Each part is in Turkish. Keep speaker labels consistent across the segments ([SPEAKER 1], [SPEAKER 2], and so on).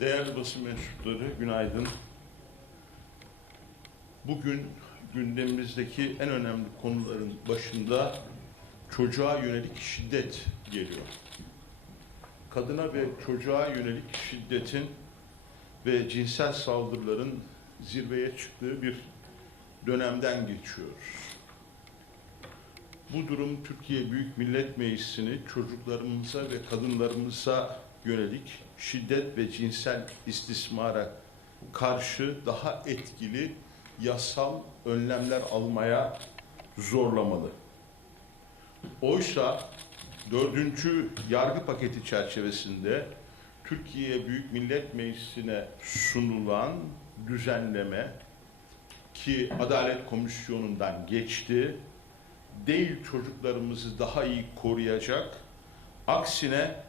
[SPEAKER 1] Değerli basın mensupları, günaydın. Bugün gündemimizdeki en önemli konuların başında çocuğa yönelik şiddet geliyor. Kadına ve çocuğa yönelik şiddetin ve cinsel saldırıların zirveye çıktığı bir dönemden geçiyoruz. Bu durum Türkiye Büyük Millet Meclisi'ni çocuklarımıza ve kadınlarımıza yönelik şiddet ve cinsel istismara karşı daha etkili yasal önlemler almaya zorlamalı. Oysa dördüncü yargı paketi çerçevesinde Türkiye Büyük Millet Meclisi'ne sunulan düzenleme ki Adalet Komisyonu'ndan geçti, değil çocuklarımızı daha iyi koruyacak, aksine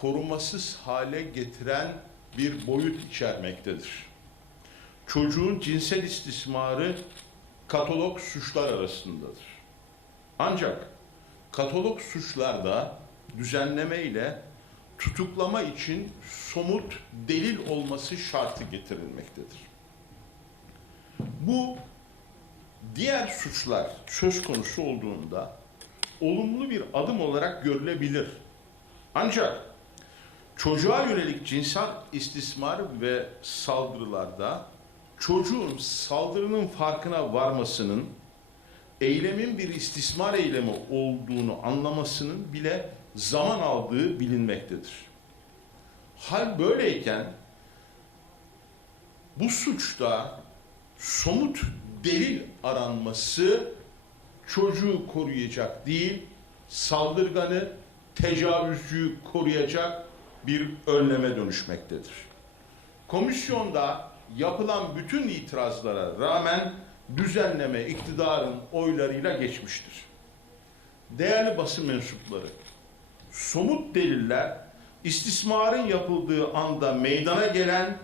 [SPEAKER 1] korumasız hale getiren bir boyut içermektedir. Çocuğun cinsel istismarı katalog suçlar arasındadır. Ancak katalog suçlarda düzenleme ile tutuklama için somut delil olması şartı getirilmektedir. Bu diğer suçlar söz konusu olduğunda olumlu bir adım olarak görülebilir. Ancak çocuğa yönelik cinsel istismar ve saldırılarda çocuğun saldırının farkına varmasının eylemin bir istismar eylemi olduğunu anlamasının bile zaman aldığı bilinmektedir. Hal böyleyken bu suçta somut delil aranması çocuğu koruyacak değil, saldırganı, tecavüzcüyü koruyacak bir önleme dönüşmektedir. Komisyonda yapılan bütün itirazlara rağmen düzenleme iktidarın oylarıyla geçmiştir. Değerli basın mensupları, somut deliller istismarın yapıldığı anda meydana gelen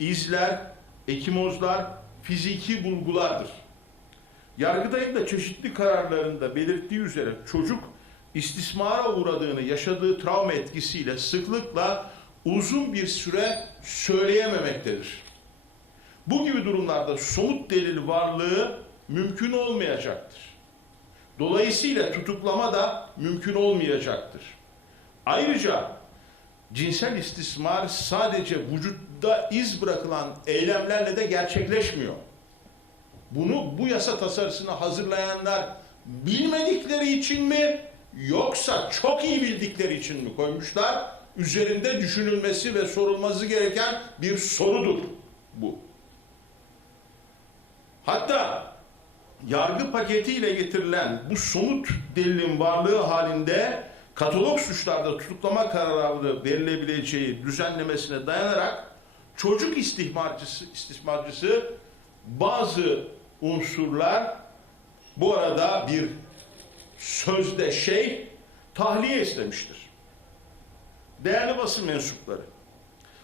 [SPEAKER 1] izler, ekimozlar, fiziki bulgulardır. Yargıtay'ın da çeşitli kararlarında belirttiği üzere çocuk istismara uğradığını yaşadığı travma etkisiyle sıklıkla uzun bir süre söyleyememektedir. Bu gibi durumlarda somut delil varlığı mümkün olmayacaktır. Dolayısıyla tutuklama da mümkün olmayacaktır. Ayrıca cinsel istismar sadece vücutta iz bırakılan eylemlerle de gerçekleşmiyor. Bunu bu yasa tasarısını hazırlayanlar bilmedikleri için mi yoksa çok iyi bildikleri için mi koymuşlar? Üzerinde düşünülmesi ve sorulması gereken bir sorudur bu. Hatta yargı paketiyle getirilen bu somut delilin varlığı halinde katalog suçlarda tutuklama kararı verilebileceği düzenlemesine dayanarak çocuk istihbarcısı, istismarcısı bazı unsurlar bu arada bir sözde şey tahliye istemiştir. Değerli basın mensupları,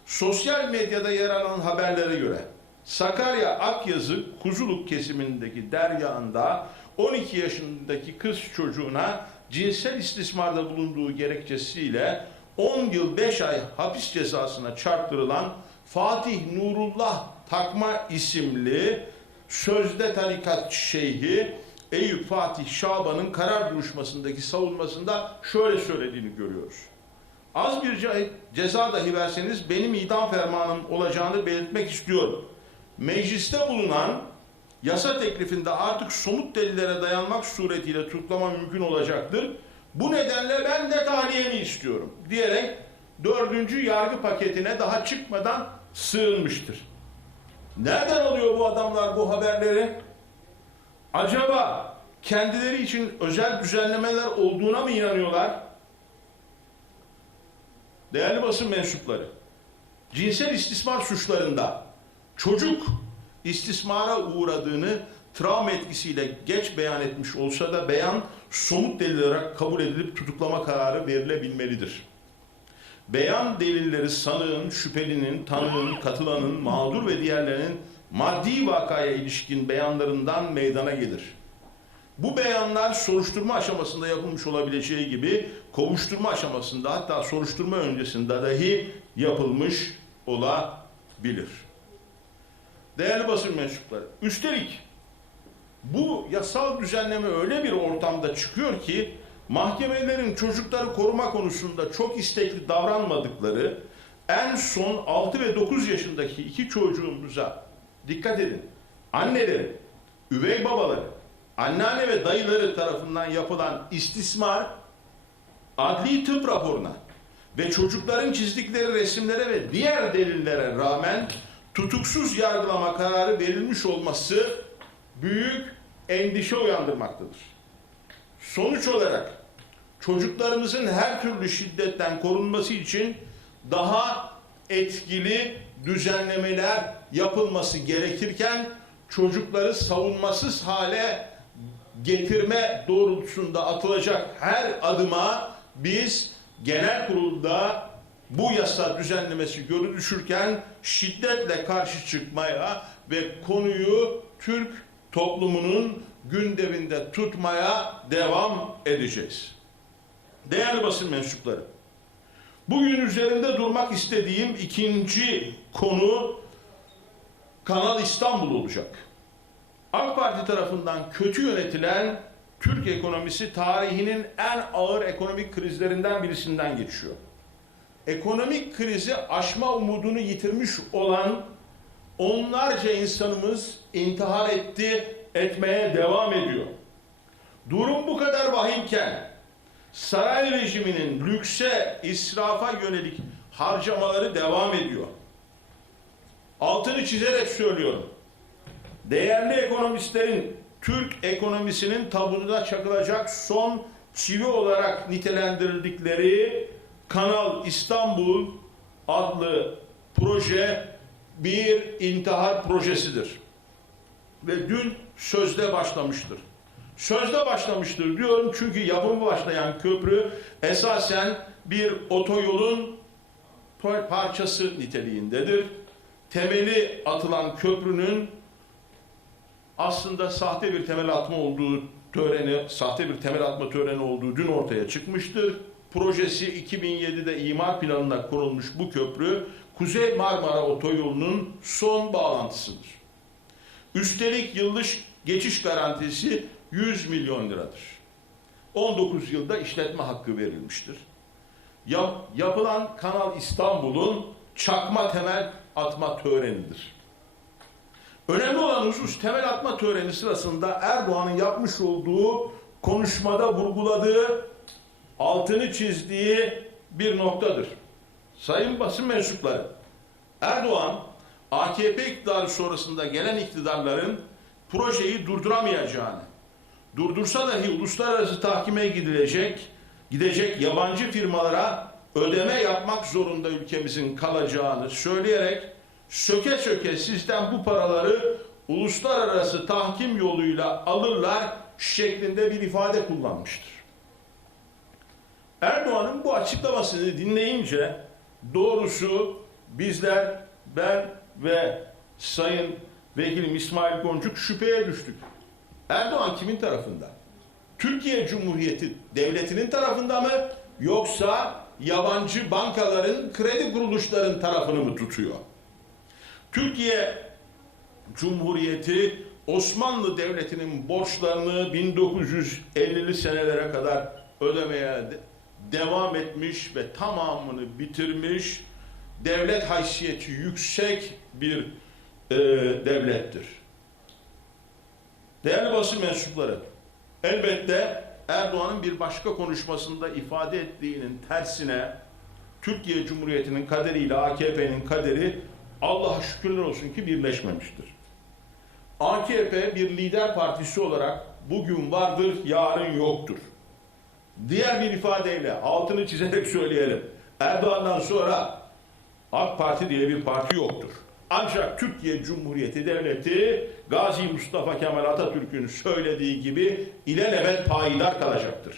[SPEAKER 1] sosyal medyada yer alan haberlere göre Sakarya Akyazı Kuzuluk kesimindeki deryağında 12 yaşındaki kız çocuğuna cinsel istismarda bulunduğu gerekçesiyle 10 yıl 5 ay hapis cezasına çarptırılan Fatih Nurullah Takma isimli sözde tarikat şeyhi Eyüp Fatih Şaban'ın karar duruşmasındaki savunmasında şöyle söylediğini görüyoruz. Az bir ce- ceza dahi verseniz benim idam fermanım olacağını belirtmek istiyorum. Mecliste bulunan yasa teklifinde artık somut delillere dayanmak suretiyle tutuklama mümkün olacaktır. Bu nedenle ben de tahliyemi istiyorum diyerek dördüncü yargı paketine daha çıkmadan sığınmıştır. Nereden alıyor bu adamlar bu haberleri? Acaba kendileri için özel düzenlemeler olduğuna mı inanıyorlar? Değerli basın mensupları, cinsel istismar suçlarında çocuk istismara uğradığını travma etkisiyle geç beyan etmiş olsa da beyan somut delil olarak kabul edilip tutuklama kararı verilebilmelidir. Beyan delilleri sanığın, şüphelinin, tanığın, katılanın, mağdur ve diğerlerinin maddi vakaya ilişkin beyanlarından meydana gelir. Bu beyanlar soruşturma aşamasında yapılmış olabileceği gibi kovuşturma aşamasında hatta soruşturma öncesinde dahi yapılmış olabilir. Değerli basın mensupları, üstelik bu yasal düzenleme öyle bir ortamda çıkıyor ki mahkemelerin çocukları koruma konusunda çok istekli davranmadıkları en son 6 ve 9 yaşındaki iki çocuğumuza dikkat edin. Anneleri, üvey babaları, anneanne ve dayıları tarafından yapılan istismar adli tıp raporuna ve çocukların çizdikleri resimlere ve diğer delillere rağmen tutuksuz yargılama kararı verilmiş olması büyük endişe uyandırmaktadır. Sonuç olarak çocuklarımızın her türlü şiddetten korunması için daha etkili düzenlemeler yapılması gerekirken çocukları savunmasız hale getirme doğrultusunda atılacak her adıma biz genel kurulda bu yasa düzenlemesi görülüşürken şiddetle karşı çıkmaya ve konuyu Türk toplumunun gündeminde tutmaya devam edeceğiz. Değerli basın mensupları, bugün üzerinde durmak istediğim ikinci konu Kanal İstanbul olacak. AK Parti tarafından kötü yönetilen Türk ekonomisi tarihinin en ağır ekonomik krizlerinden birisinden geçiyor. Ekonomik krizi aşma umudunu yitirmiş olan onlarca insanımız intihar etti, etmeye devam ediyor. Durum bu kadar vahimken saray rejiminin lükse, israfa yönelik harcamaları devam ediyor. Altını çizerek söylüyorum. Değerli ekonomistlerin Türk ekonomisinin tabutuna çakılacak son çivi olarak nitelendirildikleri Kanal İstanbul adlı proje bir intihar projesidir. Ve dün sözde başlamıştır. Sözde başlamıştır diyorum çünkü yapımı başlayan köprü esasen bir otoyolun parçası niteliğindedir. Temeli atılan köprünün aslında sahte bir temel atma olduğu töreni, sahte bir temel atma töreni olduğu dün ortaya çıkmıştır. Projesi 2007'de imar planına konulmuş bu köprü Kuzey Marmara Otoyolu'nun son bağlantısıdır. Üstelik yıllık geçiş garantisi 100 milyon liradır. 19 yılda işletme hakkı verilmiştir. Yap, yapılan Kanal İstanbul'un çakma temel atma törenidir. Önemli olan husus temel atma töreni sırasında Erdoğan'ın yapmış olduğu konuşmada vurguladığı, altını çizdiği bir noktadır. Sayın basın mensupları, Erdoğan AKP iktidarı sonrasında gelen iktidarların projeyi durduramayacağını, durdursa dahi uluslararası tahkime gidilecek, gidecek yabancı firmalara ödeme yapmak zorunda ülkemizin kalacağını söyleyerek söke söke sizden bu paraları uluslararası tahkim yoluyla alırlar şeklinde bir ifade kullanmıştır. Erdoğan'ın bu açıklamasını dinleyince doğrusu bizler, ben ve Sayın Vekilim İsmail Goncuk şüpheye düştük. Erdoğan kimin tarafında? Türkiye Cumhuriyeti devletinin tarafında mı yoksa yabancı bankaların, kredi kuruluşların tarafını mı tutuyor? Türkiye Cumhuriyeti Osmanlı Devleti'nin borçlarını 1950'li senelere kadar ödemeye devam etmiş ve tamamını bitirmiş devlet haysiyeti yüksek bir e, devlettir. Değerli basın mensupları, elbette Erdoğan'ın bir başka konuşmasında ifade ettiğinin tersine Türkiye Cumhuriyeti'nin kaderiyle AKP'nin kaderi Allah'a şükürler olsun ki birleşmemiştir. AKP bir lider partisi olarak bugün vardır, yarın yoktur. Diğer bir ifadeyle altını çizerek söyleyelim. Erdoğan'dan sonra AK Parti diye bir parti yoktur. Ancak Türkiye Cumhuriyeti Devleti Gazi Mustafa Kemal Atatürk'ün söylediği gibi ilelebet payidar kalacaktır.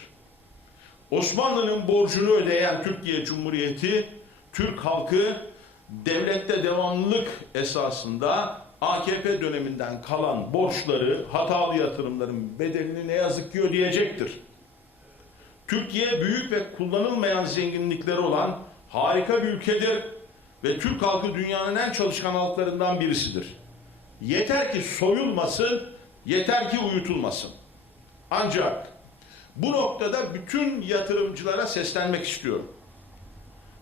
[SPEAKER 1] Osmanlı'nın borcunu ödeyen Türkiye Cumhuriyeti, Türk halkı devlette devamlılık esasında AKP döneminden kalan borçları, hatalı yatırımların bedelini ne yazık ki ödeyecektir. Türkiye büyük ve kullanılmayan zenginlikleri olan harika bir ülkedir. Ve Türk halkı dünyanın en çalışkan halklarından birisidir. Yeter ki soyulmasın, yeter ki uyutulmasın. Ancak bu noktada bütün yatırımcılara seslenmek istiyorum.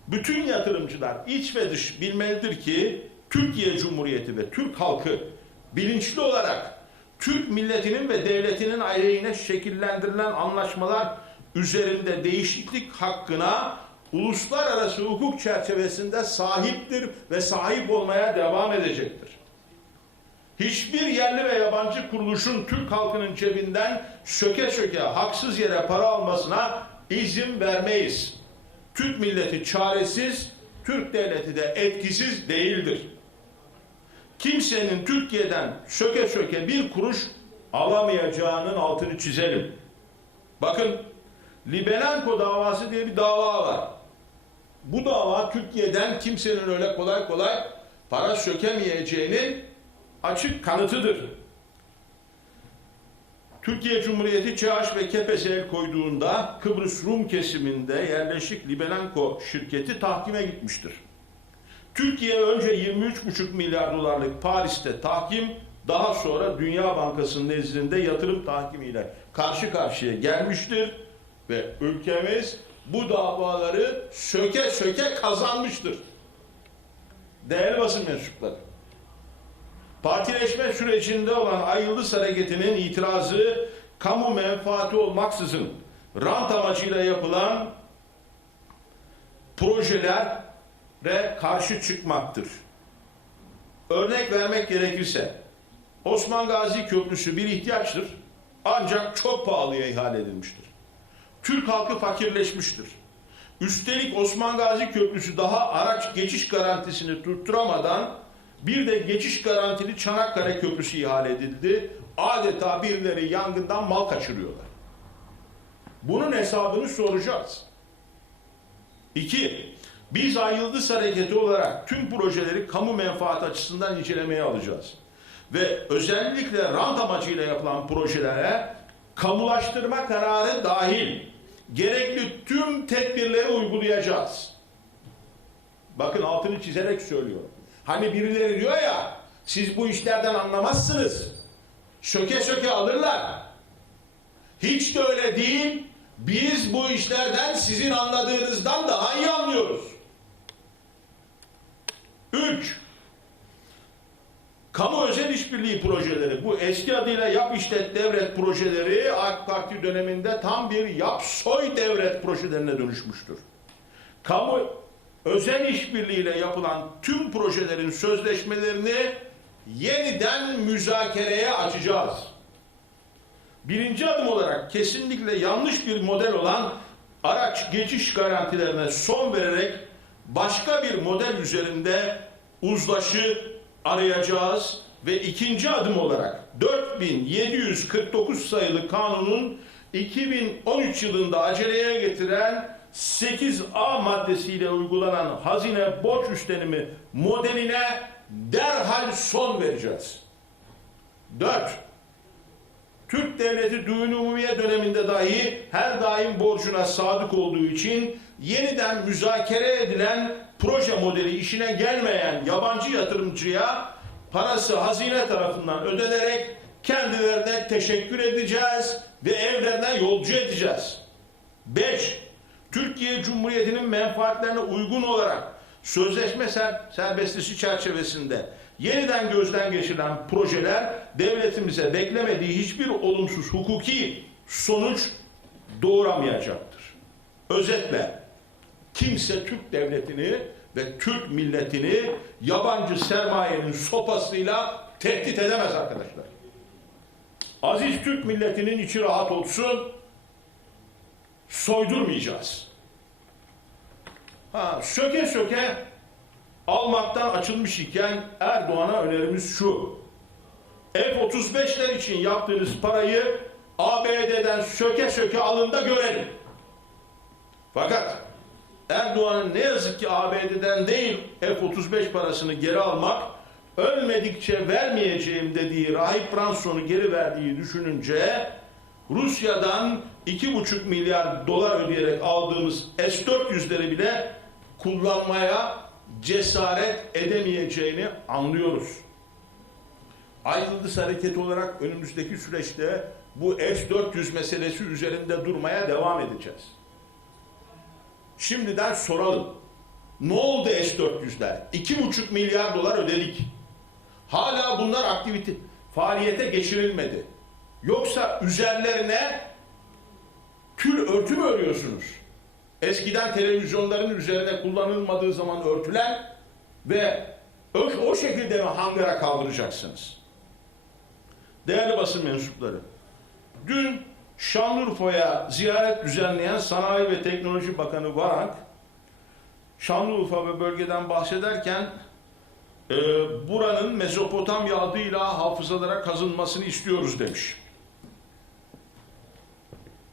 [SPEAKER 1] Bütün yatırımcılar iç ve dış bilmelidir ki Türkiye Cumhuriyeti ve Türk halkı bilinçli olarak Türk milletinin ve devletinin aleyhine şekillendirilen anlaşmalar üzerinde değişiklik hakkına uluslararası hukuk çerçevesinde sahiptir ve sahip olmaya devam edecektir. Hiçbir yerli ve yabancı kuruluşun Türk halkının cebinden söke söke haksız yere para almasına izin vermeyiz. Türk milleti çaresiz, Türk devleti de etkisiz değildir. Kimsenin Türkiye'den söke söke bir kuruş alamayacağının altını çizelim. Bakın Libenenko davası diye bir dava var. Bu dava Türkiye'den kimsenin öyle kolay kolay para sökemeyeceğinin açık kanıtıdır. Türkiye Cumhuriyeti ÇH ve KEPES'e el koyduğunda Kıbrıs Rum kesiminde yerleşik Libenenko şirketi tahkime gitmiştir. Türkiye önce 23,5 milyar dolarlık Paris'te tahkim, daha sonra Dünya Bankası'nın nezdinde yatırım tahkimiyle karşı karşıya gelmiştir ve ülkemiz bu davaları söke söke kazanmıştır. Değerli basın mensupları, partileşme sürecinde olan Ay Yıldız Hareketi'nin itirazı kamu menfaati olmaksızın rant amacıyla yapılan projelere karşı çıkmaktır. Örnek vermek gerekirse Osman Gazi Köprüsü bir ihtiyaçtır ancak çok pahalıya ihale edilmiştir. Türk halkı fakirleşmiştir. Üstelik Osman Gazi Köprüsü daha araç geçiş garantisini tutturamadan bir de geçiş garantili Çanakkale Köprüsü ihale edildi. Adeta birileri yangından mal kaçırıyorlar. Bunun hesabını soracağız. İki, biz Ay Hareketi olarak tüm projeleri kamu menfaati açısından incelemeye alacağız. Ve özellikle rant amacıyla yapılan projelere kamulaştırma kararı dahil gerekli tüm tedbirleri uygulayacağız. Bakın altını çizerek söylüyorum. Hani birileri diyor ya siz bu işlerden anlamazsınız. Söke söke alırlar. Hiç de öyle değil. Biz bu işlerden sizin anladığınızdan daha iyi anlıyoruz. Üç, kamu özel işbirliği projeleri, bu eski adıyla yap işlet devlet projeleri AK Parti döneminde tam bir yap soy devlet projelerine dönüşmüştür. Kamu özel işbirliğiyle yapılan tüm projelerin sözleşmelerini yeniden müzakereye açacağız. Birinci adım olarak kesinlikle yanlış bir model olan araç geçiş garantilerine son vererek başka bir model üzerinde uzlaşı arayacağız ve ikinci adım olarak 4749 sayılı kanunun 2013 yılında aceleye getiren 8A maddesiyle uygulanan hazine borç üstlenimi modeline derhal son vereceğiz. 4. Türk Devleti Düğün Umumiye döneminde dahi her daim borcuna sadık olduğu için yeniden müzakere edilen proje modeli işine gelmeyen yabancı yatırımcıya parası hazine tarafından ödenerek kendilerine teşekkür edeceğiz ve evlerine yolcu edeceğiz. 5. Türkiye Cumhuriyeti'nin menfaatlerine uygun olarak sözleşme ser serbestisi çerçevesinde yeniden gözden geçirilen projeler devletimize beklemediği hiçbir olumsuz hukuki sonuç doğuramayacaktır. Özetle kimse Türk devletini ve Türk milletini yabancı sermayenin sopasıyla tehdit edemez arkadaşlar. Aziz Türk milletinin içi rahat olsun, soydurmayacağız. Ha, söke söke almaktan açılmış iken Erdoğan'a önerimiz şu. F-35'ler için yaptığınız parayı ABD'den söke söke alın da görelim. Fakat Erdoğan'ın ne yazık ki ABD'den değil F-35 parasını geri almak, ölmedikçe vermeyeceğim dediği Rahip Branson'u geri verdiği düşününce Rusya'dan 2,5 milyar dolar ödeyerek aldığımız S-400'leri bile kullanmaya cesaret edemeyeceğini anlıyoruz. Ay Yıldız Hareketi olarak önümüzdeki süreçte bu S-400 meselesi üzerinde durmaya devam edeceğiz. Şimdiden soralım. Ne oldu S-400'ler? 2,5 milyar dolar ödedik. Hala bunlar aktivite, faaliyete geçirilmedi. Yoksa üzerlerine tül örtü mü örüyorsunuz? Eskiden televizyonların üzerine kullanılmadığı zaman örtülen ve o, o şekilde mi hangara kaldıracaksınız? Değerli basın mensupları, dün Şanlıurfa'ya ziyaret düzenleyen Sanayi ve Teknoloji Bakanı Varank, Şanlıurfa ve bölgeden bahsederken e, buranın Mezopotamya adıyla hafızalara kazınmasını istiyoruz demiş.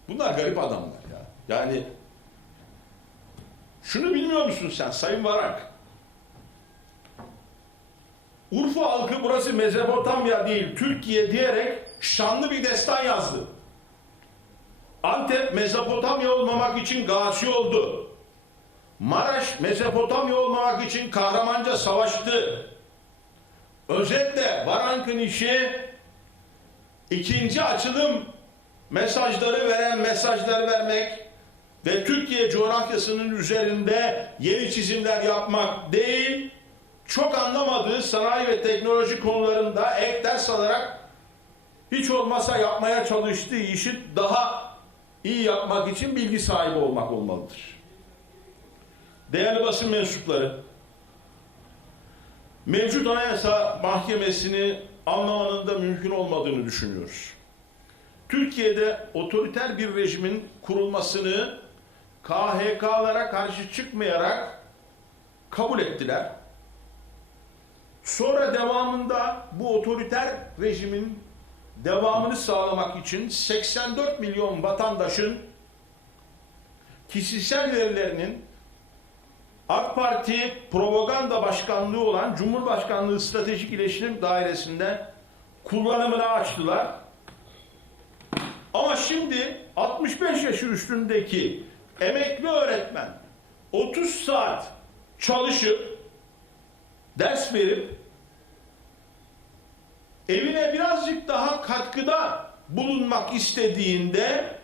[SPEAKER 1] Bunlar garip adamlar ya. Yani şunu bilmiyor musun sen Sayın Varank? Urfa halkı burası Mezopotamya değil Türkiye diyerek şanlı bir destan yazdı. Antep Mezopotamya olmamak için gazi oldu. Maraş Mezopotamya olmamak için kahramanca savaştı. Özetle Varank'ın işi ikinci açılım mesajları veren mesajlar vermek ve Türkiye coğrafyasının üzerinde yeni çizimler yapmak değil, çok anlamadığı sanayi ve teknoloji konularında ek ders alarak hiç olmasa yapmaya çalıştığı işi daha iyi yapmak için bilgi sahibi olmak olmalıdır. Değerli basın mensupları, mevcut anayasa mahkemesini anlamanın da mümkün olmadığını düşünüyoruz. Türkiye'de otoriter bir rejimin kurulmasını KHK'lara karşı çıkmayarak kabul ettiler. Sonra devamında bu otoriter rejimin devamını sağlamak için 84 milyon vatandaşın kişisel verilerinin AK Parti propaganda başkanlığı olan Cumhurbaşkanlığı Stratejik İletişim Dairesi'nde kullanımını açtılar. Ama şimdi 65 yaşı üstündeki emekli öğretmen 30 saat çalışıp ders verip evine birazcık daha katkıda bulunmak istediğinde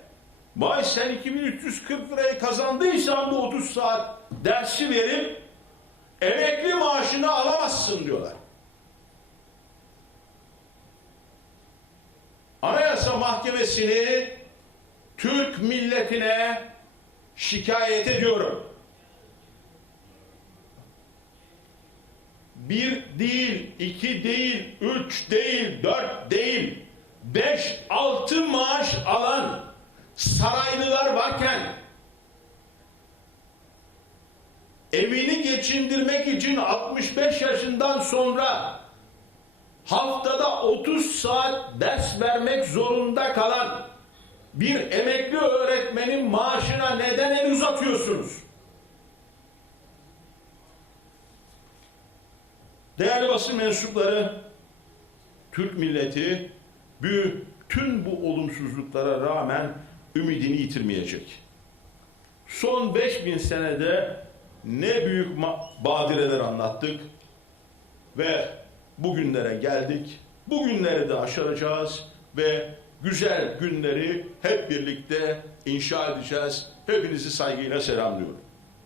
[SPEAKER 1] vay sen 2340 lirayı kazandıysan bu 30 saat dersi verip emekli maaşını alamazsın diyorlar. Anayasa Mahkemesi'ni Türk milletine şikayet ediyorum. Bir değil, iki değil, üç değil, dört değil, beş, altı maaş alan saraylılar varken evini geçindirmek için 65 yaşından sonra haftada 30 saat ders vermek zorunda kalan bir emekli öğretmenin maaşına neden el uzatıyorsunuz? Değerli basın mensupları, Türk milleti bütün bu olumsuzluklara rağmen ümidini yitirmeyecek. Son 5000 senede ne büyük badireler anlattık ve bugünlere geldik. Bugünleri de aşaracağız ve güzel günleri hep birlikte inşa edeceğiz. Hepinizi saygıyla selamlıyorum.